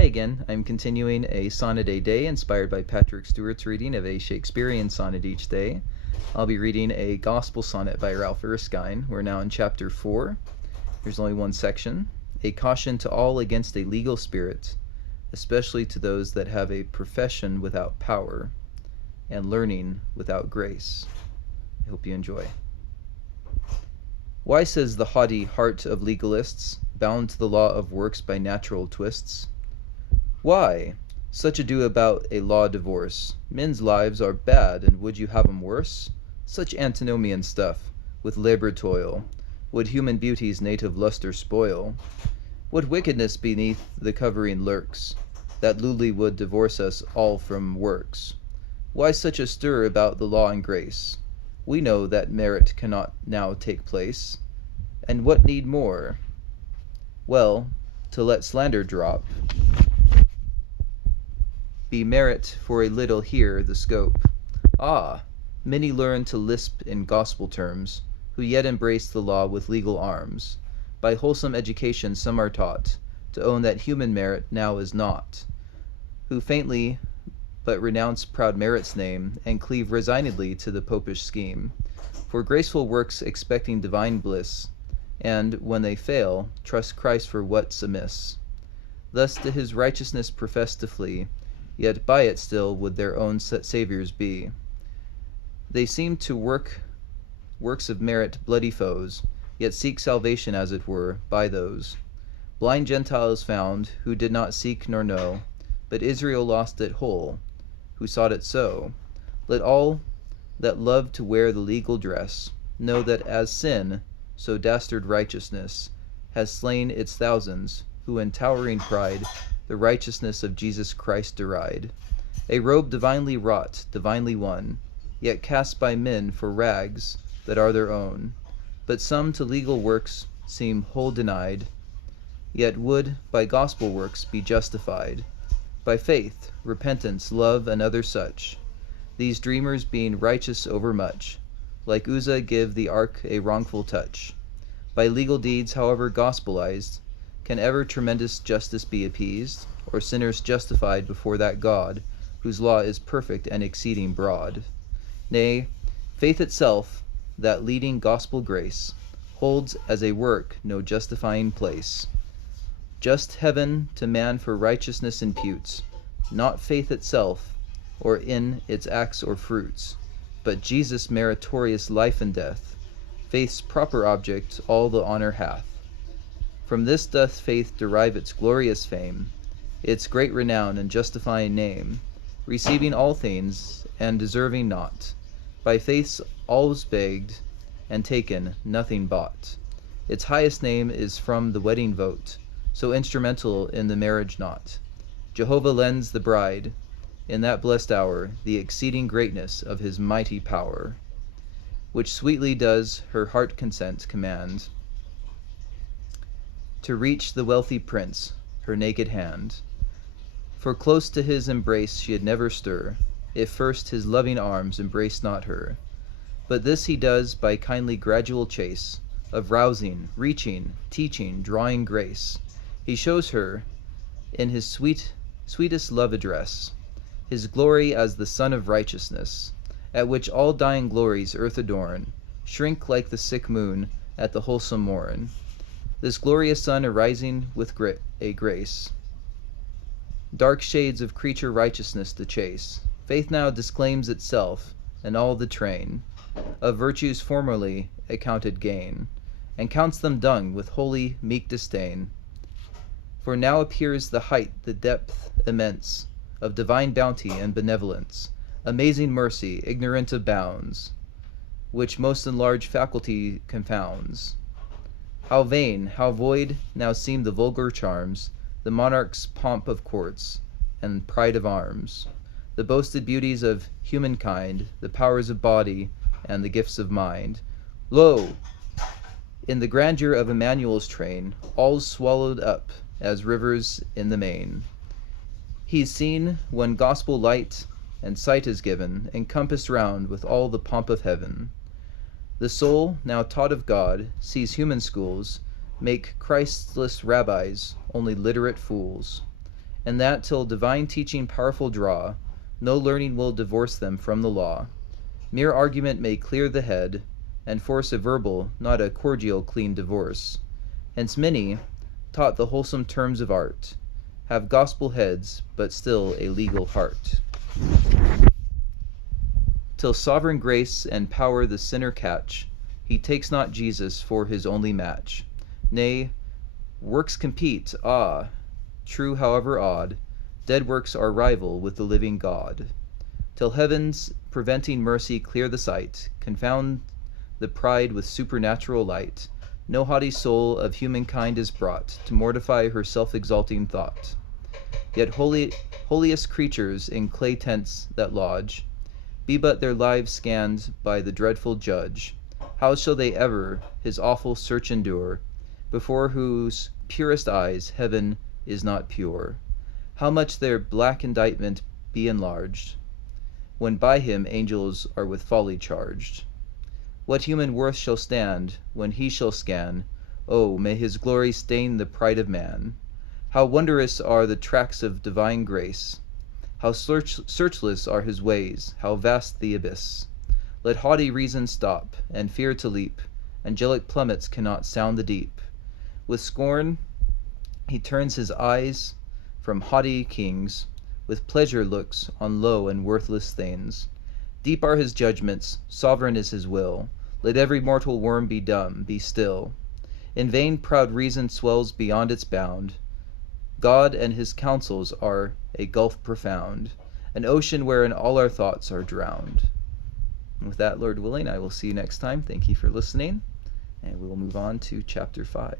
Hi again. I'm continuing a sonnet a day inspired by Patrick Stewart's reading of a Shakespearean sonnet each day. I'll be reading a gospel sonnet by Ralph Erskine. We're now in chapter 4. There's only one section. A caution to all against a legal spirit, especially to those that have a profession without power and learning without grace. I hope you enjoy. Why, says the haughty heart of legalists, bound to the law of works by natural twists? Why such ado about a law divorce? Men's lives are bad, and would you have 'em worse? Such antinomian stuff, with labour toil, would human beauty's native lustre spoil. What wickedness beneath the covering lurks, that lewdly would divorce us all from works? Why such a stir about the law and grace? We know that merit cannot now take place, and what need more? Well, to let slander drop, be merit for a little here the scope. Ah, many learn to lisp in gospel terms, who yet embrace the law with legal arms. By wholesome education some are taught to own that human merit now is naught, who faintly but renounce proud merit's name, and cleave resignedly to the popish scheme, for graceful works expecting divine bliss, and, when they fail, trust Christ for what's amiss. Thus to his righteousness profess to flee, yet by it still would their own saviours be. They seem to works of merit bloody foes, yet seek salvation, as it were, by those. Blind Gentiles found, who did not seek nor know, but Israel lost it whole, who sought it so. Let all that love to wear the legal dress know that as sin, so dastard righteousness, has slain its thousands, who in towering pride the righteousness of Jesus Christ deride. A robe divinely wrought, divinely won, yet cast by men for rags that are their own. But some to legal works seem whole denied, yet would by gospel works be justified. By faith, repentance, love, and other such, these dreamers being righteous overmuch, like Uzzah give the ark a wrongful touch. By legal deeds, however gospelized, can ever tremendous justice be appeased, or sinners justified before that God, whose law is perfect and exceeding broad? Nay, faith itself, that leading gospel grace, holds as a work no justifying place. Just heaven to man for righteousness imputes, not faith itself, or in its acts or fruits, but Jesus' meritorious life and death. Faith's proper object all the honour hath. From this doth faith derive its glorious fame, its great renown and justifying name, receiving all things, and deserving naught. By faith's all's begged, and taken, nothing bought. Its highest name is from the wedding vote, so instrumental in the marriage knot. Jehovah lends the bride, in that blessed hour, the exceeding greatness of his mighty power, which sweetly does her heart consent command, to reach the wealthy prince her naked hand. For close to his embrace she'd never stir, if first his loving arms embraced not her. But this he does by kindly gradual chase of rousing, reaching, teaching, drawing grace. He shows her, in his sweetest love address, his glory as the Son of Righteousness, at which all dying glories earth adorn, shrink like the sick moon at the wholesome morn. This glorious sun arising with a grace, dark shades of creature righteousness to chase. Faith now disclaims itself and all the train of virtues formerly accounted gain, and counts them dung with holy meek disdain. For now appears the height, the depth immense, of divine bounty and benevolence, amazing mercy, ignorant of bounds, which most enlarged faculty confounds. How vain, how void now seem the vulgar charms, the monarch's pomp of courts, and pride of arms, the boasted beauties of humankind, the powers of body, and the gifts of mind. Lo! in the grandeur of Emmanuel's train, all's swallowed up as rivers in the main. He's seen when gospel light and sight is given, encompassed round with all the pomp of heaven. The soul, now taught of God, sees human schools make Christless rabbis only literate fools, and that till divine teaching powerful draw, no learning will divorce them from the law. Mere argument may clear the head, and force a verbal, not a cordial clean divorce. Hence many, taught the wholesome terms of art, have gospel heads, but still a legal heart. Till sovereign grace and power the sinner catch, he takes not Jesus for his only match. Nay, works compete, true however odd, dead works are rival with the living God. Till heaven's preventing mercy clear the sight, confound the pride with supernatural light, no haughty soul of humankind is brought to mortify her self-exalting thought. Yet holiest creatures in clay tents that lodge, be but their lives scanned by the dreadful judge, how shall they ever his awful search endure, before whose purest eyes heaven is not pure? How much their black indictment be enlarged, when by him angels are with folly charged? What human worth shall stand when he shall scan? Oh, may his glory stain the pride of man! How wondrous are the tracks of divine grace! How searchless are his ways, how vast the abyss! Let haughty reason stop, and fear to leap, angelic plummets cannot sound the deep. With scorn he turns his eyes from haughty kings, with pleasure looks on low and worthless things. Deep are his judgments, sovereign is his will, let every mortal worm be dumb, be still. In vain proud reason swells beyond its bound, God and his counsels are a gulf profound, an ocean wherein all our thoughts are drowned. And with that, Lord willing, I will see you next time. Thank you for listening, and we will move on to chapter 5.